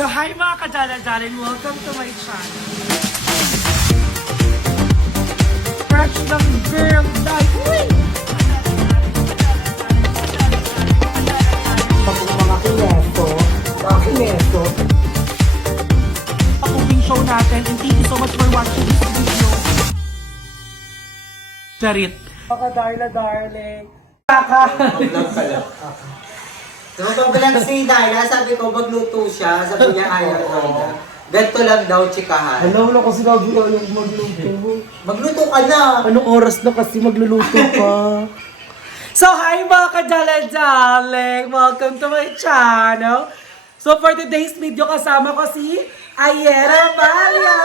So hi mga kadala-dalan, welcome to my channel. Fresh ng girl life. Uy! Mga kineso. Ang cooking show natin and thank you so much for watching this video. Charit. Mga darling. Tumutog lang si Daya, sabi ko magluto siya, sabi niya ayaw daw niya. Ganito lang daw, chikahan. Alam na kasi gabi yung magluto. Magluto ka na! Anong oras na kasi magluluto pa? So, hi mga kadala-daling! Welcome to my channel! So, for today's video, kasama ko si Ayera Malia!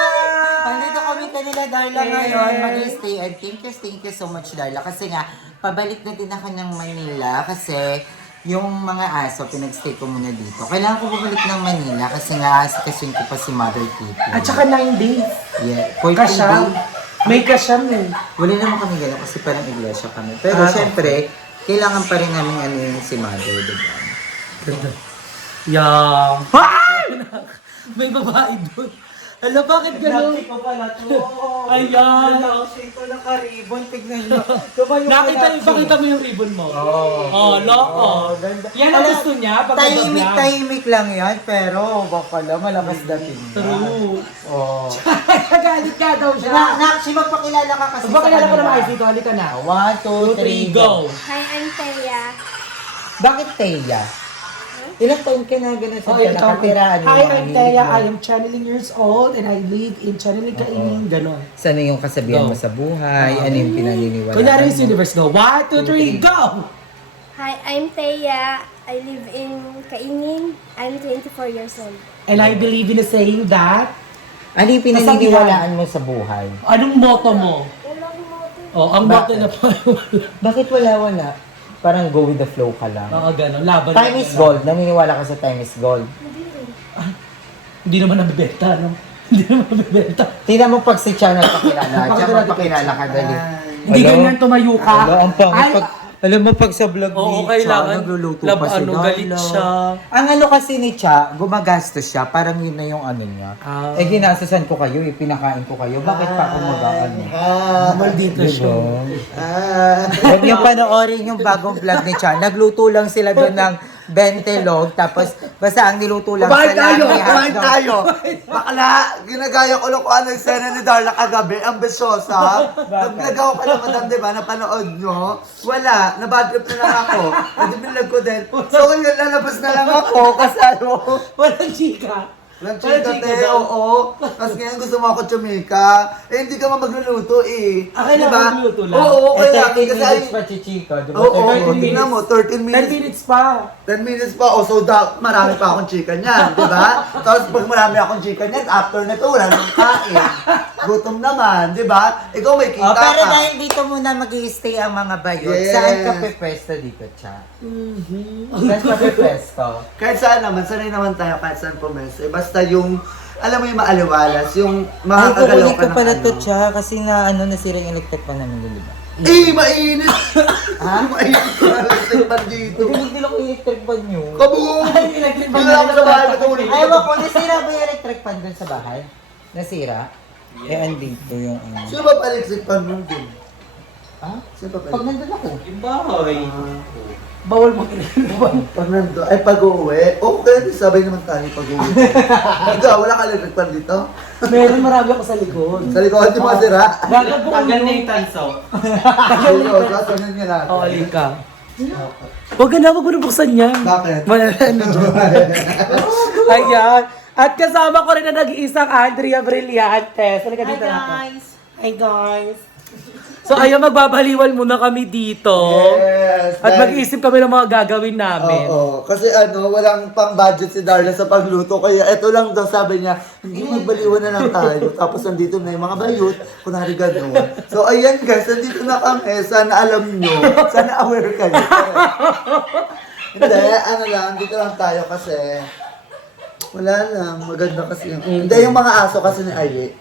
Pandito kami kanila, Darla, ngayon. Mag-stay and thank you so much, Darla. Kasi nga, pabalik na din ako ng Manila kasi yung mga aso, pinag-stay ko muna dito. Kailangan ko bumalik ng Manila kasi nga, kasuin ko pa si Mother Kitty. At saka 9 days. Yeah, 14 Kasyam. days. May kasyam eh. Wala naman kami gala kasi parang iglesia kami. Pero syempre, kailangan pa rin namin ano yung si Mother, diba? Yeah. May babae doon. Alam, bakit gano'n? ko pala to. Ayan. Ito naka-ribbon, tignan nyo. Pakita mo yung ribbon mo. Oh, loko. Ganda. Yan ang gusto niya pag Tahimik lang yan, pero baka lang malakas dating. True. Oh. Galit ka daw siya. Nakshi, magpakilala ka kasi Magpakilala ko naman kayo dito. Halika na. 1, 2, 3, go. Hi, I'm Teya. Bakit Teya? Ilang taon ka na ganun sa Okay, nakatira? Hi, I'm Teya. I am channeling years old and I live in channeling Kainin. Ganon. Saan yung kasabihan mo sa buhay? Ano yung pinaniniwala? Kunyari yung universe, go. 1, 2, 3, go! Hi, I'm Teya. I live in Kainin. I'm 24 years old. And I believe in the saying that, Ano yung pinaniniwalaan mo sa buhay? anong motto mo? Walang moto. Oh, ang motto Bakit? na pa. Bakit wala? Parang go with the flow ka lang. Oo, ganon. Laban. Time is gold. Naniniwala ka sa time is gold. Hindi naman nabibenta, no? Hindi naman nabibenta. Tingnan mo pag si Chan nagpakilala. Chan, magpakilala ka dali. Hindi ganyan tumayo ka. Ang pangit Ay, pag... Alam mo pag sa vlog oo, ni Cha, kailangan. nagluluto Lab, pa si ano, galit Darla. siya. Ang ano kasi ni Cha, gumagastos siya. Parang yun na yung ano niya. Ah. Eh ginasasan ko kayo, pinakain ko kayo. Bakit pa ako mag-ano? Maldito siya. Huwag niyo panoorin yung bagong vlog ni Cha. Nagluto lang sila doon ng bentelog. Tapos basta ang niluto lang Kumain tayo! salami, Kumain hotdog. tayo! Bakla! Ginagaya ko lang kung ano yung sena ni Darla kagabi. Ang besyosa. Naglagaw ka lang, madam, diba? Napanood nyo? Wala. Nabadrip na lang ako. Nadibilag ko din. So, ngayon lalabas na lang ako. Kasi ano? Walang chika. Walang Walang chika, chika te. daw. Oo. Tapos ngayon gusto mo ako chumika. Eh, hindi ka magluluto eh. Kailangan magluluto lang. Oo, Eh, kailangan. 30 Kasi minutes ay... pa chichika. Diba? Oo, 30 tingnan mo, 13 10 minutes. minutes pa. 10 minutes pa, so marami pa akong chika niyan, di ba? Tapos pag marami akong chika niyan, after na to, wala nang kain. Gutom naman, di ba? Ikaw may kita Oh, pero ka. dahil dito muna mag-i-stay ang mga bayot, Yes. saan ka pe-pwesto dito, Cha? Saan ka pe-pwesto? Kahit saan naman, sanay naman tayo kahit saan pumesto. Eh, basta yung, alam mo yung maaliwalas, yung makakagalaw kukunin ka ko ng pala ano. to, Cha, kasi na nasira yung electric pan namin, di ba? Eh, mainit! Ha? Mainit ko na lang pan dito. Hindi lang yung electric pan nyo. Kaboom! electric pan Hindi lang ako sa bahay na matulog. Ay, wag ko, nasira ba yung electric pan dun sa bahay? Nasira? Eh, andito yung ano. Sino ba paliksik pan nun din? Ha? Sino ba Pag paliksik? nandun ako. Yung bahay. Bawal mo kinilipan. Pag nando, ay pag-uwi. Okay, sabay naman tayo pag-uwi. Ikaw, wala ka electric pan dito? Meron marami ako sa likod. Sa likod, di ba sira? Tagal na yung tanso. Ayun, sasanin niya natin. Oo, halika. Huwag ka na, huwag mo na buksan yan. Bakit? Ano dyan? Ayan. At kasama ko rin na nag-iisang Andrea Brillantes. Halika dito na ako. Hi guys. So ayun, magbabaliwan muna kami dito. Yes. At mag-iisip kami ng mga gagawin namin. Oo. Kasi ano, walang pang-budget si Darla sa pagluto. Kaya eto lang daw sabi niya, hindi magbaliwan na lang tayo. Tapos nandito na yung mga bayot. Kunwari gano'n. So ayan guys, nandito na kami. Sana alam nyo. Sana aware kayo. Hindi, ano lang, dito lang tayo kasi wala lang. Maganda kasi yung... Hindi, yung mga aso kasi ni Aye.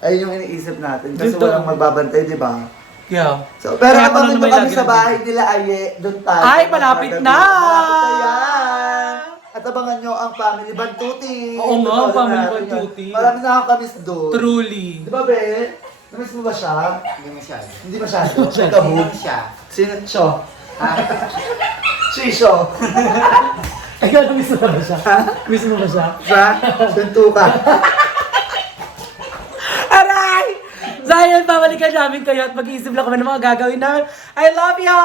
Ay yung iniisip natin. Kasi Dito. walang magbabantay, di ba? Yeah. So, pero Kaya kapag naman nandun kami lagi sa nandun. bahay nila, Aye, doon tayo. Ay, malapit na! Malapit na yan! At abangan nyo ang Family Bantuti. Oo nga, Totoo Family natin yan. Bantuti. Marami nakakamiss doon. Truly. Di ba, Be? Namiss mo ba siya? Hindi masyado. Hindi masyado. May kabog. Siya. Sino? Siya. Shisho. Ikaw, miss mo ba siya? Miss mo ba siya? Sa? Suntuka. Aray! Dahil babalikan namin kayo at mag-iisip lang kami ng mga gagawin namin. I love you!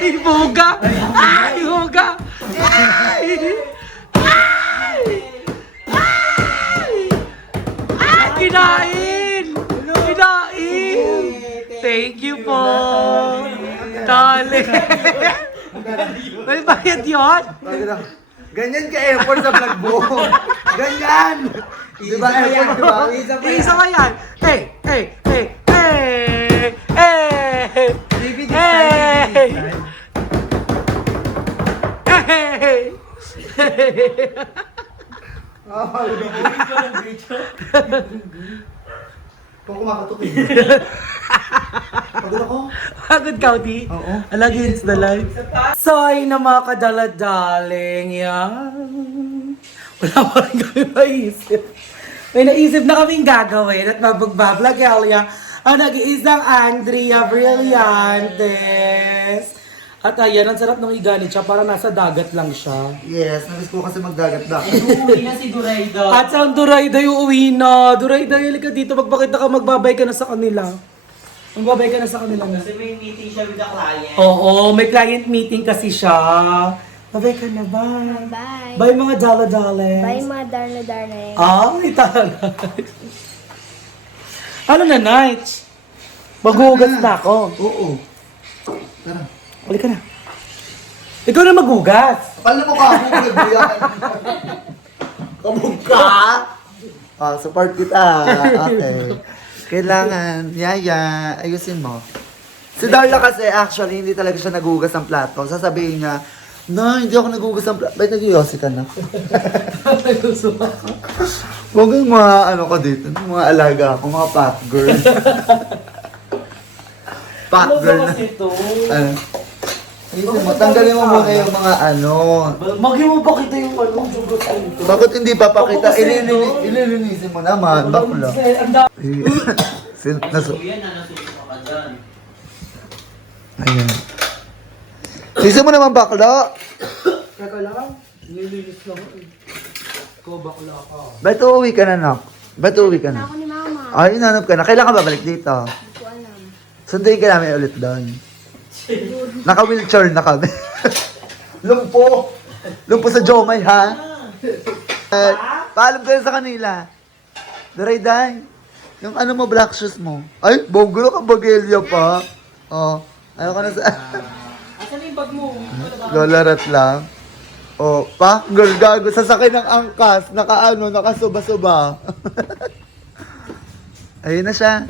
Ay, buga! Ay, buga! Ay! Ay! Ay! Ah, kinain! Kinain! Thank you po! Dali! May bayad yun? Ganyan ka-effort sa vlog mo. Ganyan. Di ba effort, di ba? Isa pa yan! Hey! Hey! Hey! Hey! Hey! Hey! Hey! Kung kumakatok eh. Pagod ako. Pagod ka, Odi? Oo. Against the life. So, ayun na mga kadaladaling yan. Wala pa rin kami maisip. May naisip na kaming gagawin at mabagbablog ang nag-iisang Andrea Brillantes. At ayan, ang sarap ng iganit siya, para nasa dagat lang siya. Yes, nabis ko kasi magdagat na. Uuwi na si Durayda. At sa Durayda yung uwi na. Durayda, halika dito, magpakita ka, magbabay ka na sa kanila. Magbabay ka na sa kanila. Kasi may meeting siya with the client. Oo, may client meeting kasi siya. Babay ka na ba? Bye. Bye mga dala-dales. Bye mga darna-darna. Ay, talaga. Ano na, Night? Maghugas na ako. Oo. Tara. Halika na. Ikaw na maghugas. Alam mo ka, bukod mo yan. Kabog ka. Ah, support kita. Okay. Kailangan, yaya, ayusin mo. Si Darla kasi actually hindi talaga siya naghugas ng plato. Sasabihin niya, no, hindi ako naghugas ng plato. Ba't nag-iossi ka na? Huwag yung mga ano ka dito, mga alaga ako, mga pot girl. Pot girl na. ito? Ano? Ayusin mo, tanggalin mo muna yung mga ano. Magyan mo pa kita yung ano, jugos ko nito. Bakit hindi papakita? Ako kasi Ililinisin mo naman. Bakla. Ang dami. Ayan. Sisi mo naman bakla. Teka lang, nililis lang ako. Ikaw bakla ka. Ba't uuwi ka na, nak? Ba't uuwi ka na? Ako ni mama. Ay, inanap ka na. Kailan ka babalik dito? Hindi ko alam. Sunduin ka namin ulit doon. Naka-wheelchair na kami. Lumpo. Lumpo sa Jomay, ha? Paalam kayo sa kanila. Daray-day. Yung ano mo, black shoes mo. Ay, bonggulo ka bagelya pa. Oh, ayaw ka na sa... Asan yung bag mo? Lolarat lang. Oh, pa, girl, gago. Sasakay ng angkas. Nakasuba-suba. Ayun na siya.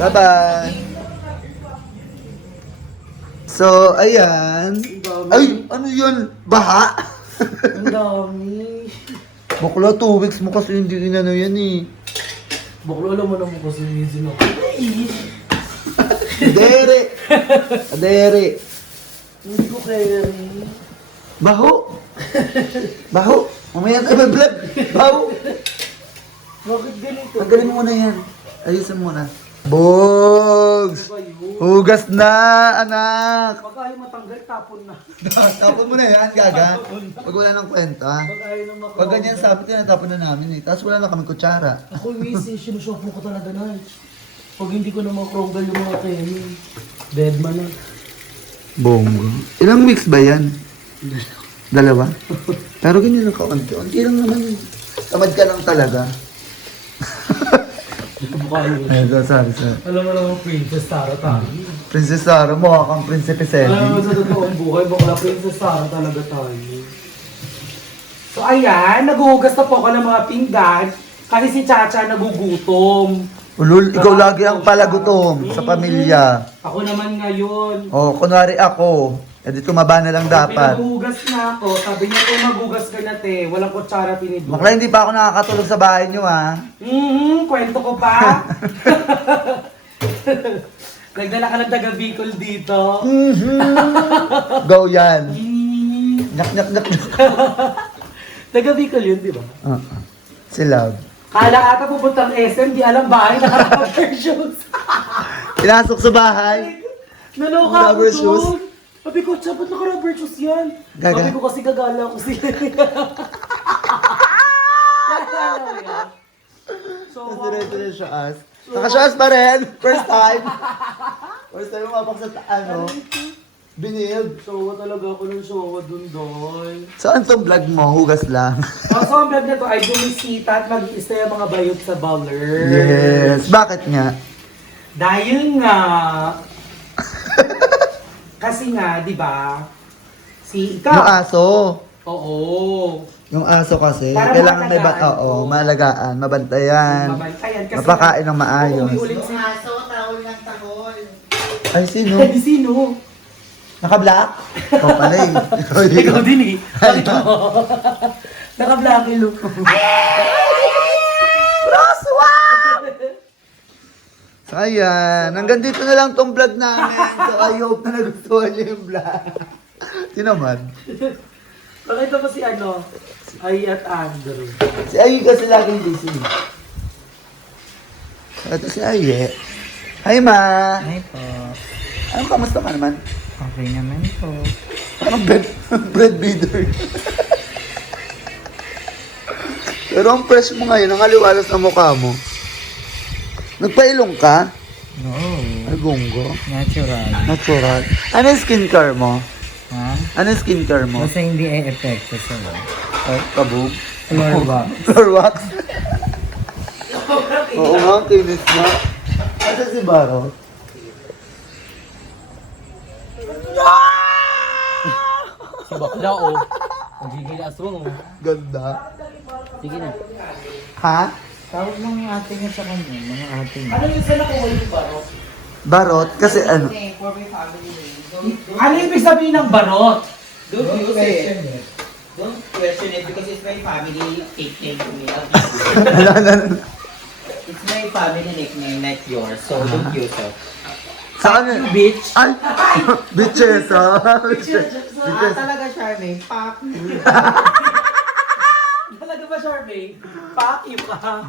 Bye-bye. So, ayan. Ay, ano yun? Baha? Ang dami. Bakla, 2 weeks mo kasi hindi inano yan eh. Bakla, alam mo naman kasi easy na. Adere! Adere! Hindi ko kaya Baho! Baho! Mamaya tayo mag-vlog! Baho! Bakit ganito? Tanggalin mo muna yan. Ayusin mo na. Bogs! Hugas na, anak! Pag ayaw matanggal, tapon na. Tapon mo na yan, gaga. Pag wala ng kwenta. Pag ayaw na makaw. Pag ganyan sabi, tinatapon na namin eh. Tapos wala na kami kutsara. Ako miss, sinushop mo ko talaga na. Pag hindi ko na makronggal yung mga temi, dead man na. Bongo. Ilang weeks ba yan? 2? Pero ganyan lang kaunti. Unti lang naman. Tamad ka lang talaga. Ito mukha yun. Ayun, sabi sa Alam mo naman, Princess Tara tayo. Princess Sarah mo, kang Prinsipe Alam mo Selly. sa totoong buhay, bakla Princess Tara talaga tayo. So ayan, naghuhugas na po ako ng mga pinggan kasi si Chacha nagugutom. Ulul, ikaw lagi ang palagutom sa pamilya. Ako naman ngayon. Oh, kunwari ako. Eh di tumaba na lang dapat. Pinagugas na ako. Sabi niya, magugas ka na te. Walang kutsara tinidor. Bakla, hindi pa ako nakakatulog sa bahay niyo, ha? Kwento ko pa. Nagdala ka ng taga Bicol dito. Go yan. Nyak, nyak, nyak. Taga Bicol yun, di ba? Si Love. Kala ata pupuntang SM, di alam bahay, naka-rubber shoes. Pinasok sa bahay. Naloka ako Rubber shoes? doon. Sabi ko, ba't naka-rubber shoes yan? Gaga. Sabi ko kasi gagala ko sila. So, Diretso na siya as. Nakasiyas pa rin. First time. First time umapak sa binil. showa talaga ako ng showa dun, doy. Saan tong vlog mo? Hugas lang. So, ang vlog na to ay bumisita at mag-iista yung mga bayot sa baller. Yes. Bakit nga? Dahil nga, kasi nga, di ba, si ikaw. Yung aso. Oo. Yung aso kasi, Para kailangan may maalagaan oo, ko. malagaan, mabantayan, Mabantayan kasi mapakain ng maayos. Ulit si Ay, sino? Ay, sino? Naka-black? Ikaw pala eh. Ikaw din eh. Bakit mo? Naka-black yung look. So ayan, hanggang dito na lang tong vlog namin. So I hope na nagustuhan niyo yung vlog. Tinaman. Pakita mo si ano, Ay at Andrew. Si Ayi kasi laging busy. Ito si Ayi. Hi ma! Hi po. Anong kamusta ka naman? Okay naman po. Parang breadwinner. Pero ang fresh mo ngayon, ang aliwalas na mukha mo. Nagpailong ka? No. Ay, gunggo. Natural. Natural. Ano yung skincare mo? Ha? Ano yung skincare mo? Basta hindi ay epekto sa'yo. Ay, kabog. Floor wax. Floor wax? Oo nga, ang kinis na. Asa si Baro? Si Bakla oh. Ang gigil aswang oh. Ganda. Sige na. Ha? Tawag mo yung ate niya sa kanya. Mga ate niya. Ano yung sana ko yung barot? Barot? Kasi ano? Ano yung ibig sabihin ng barot? Don't use it. Don't question it because it's my family nickname to me. It's my family nickname, not yours. So don't use it. Sa ano? Bitch. Ay! Bitches, ha? Talaga, Charmaine. Pak. Talaga ba, Charmaine? Fuck you ka.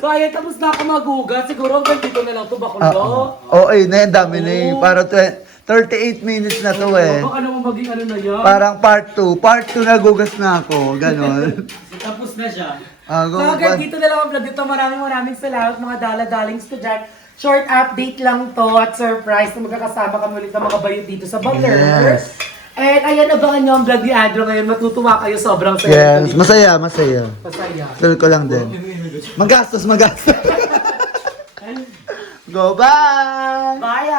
Kaya tapos na ako magugat. Siguro hanggang dito na lang ito, bakulo. Oo, na yan, dami na eh. Para 38 minutes na to eh. Baka naman maging ano na yan. Parang part 2. Part 2 nagugas na ako. Ganon. Tapos na siya. Go, So hanggang dito na lang ang vlog dito. Maraming salamat mga dala-daling estudyante. Short update lang to at surprise na magkakasama kami ulit ng mga bayot dito sa Baler. Yes. And ayan, abangan nyo ang vlog ni Andrew ngayon. Matutuwa kayo, sobrang saya. Yes, masaya, masaya. Masaya. Feel ko lang din. Magastos. Go, bye! Bye!